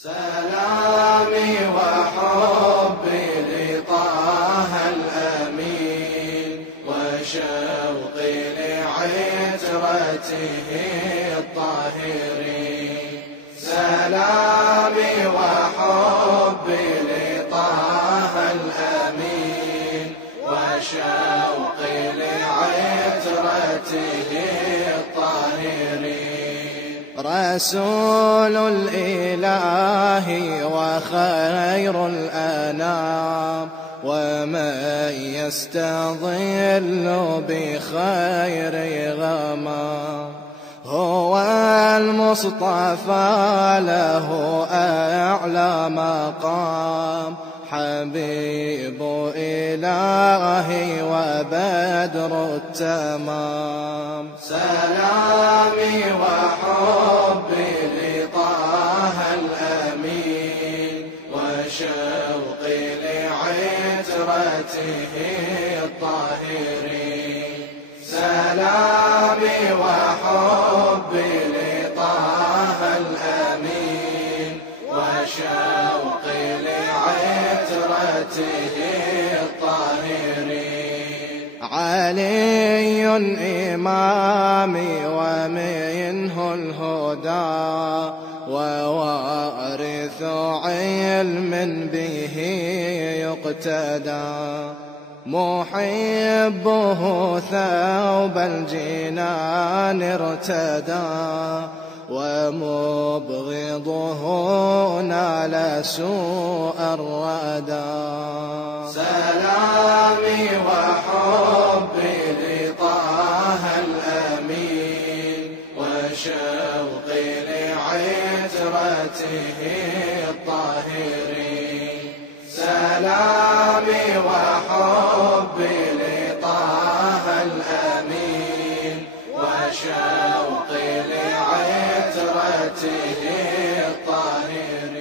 سلامي وحبي لطه الأمين وشوقي لعترته الطاهرين. سلامي وحبي لطه الأمين وشوقي لعترته الطاهرين. رسول الإله وخير الأنام ومن يستظل بخير غمام. هو المصطفى له أعلى مقام حبيب إلهي وبدر التمام. سلامي وحبي لطه الأمين وشوقي لعترته الطاهرين. سلامي وحبي لطه الأمين وشوقي لعترته الطاهرين. علي إمامي ومنه الهدى ووارث علم به يقتدى. محبه ثوب الجنان ارتدى ومبغضه نال سوء الردى. سلامي وحبي لطه الأمين وشوقي لعترته الطاهرين. سلامي وحبي لطه الأمين وشوقي لعترته الطاهرين.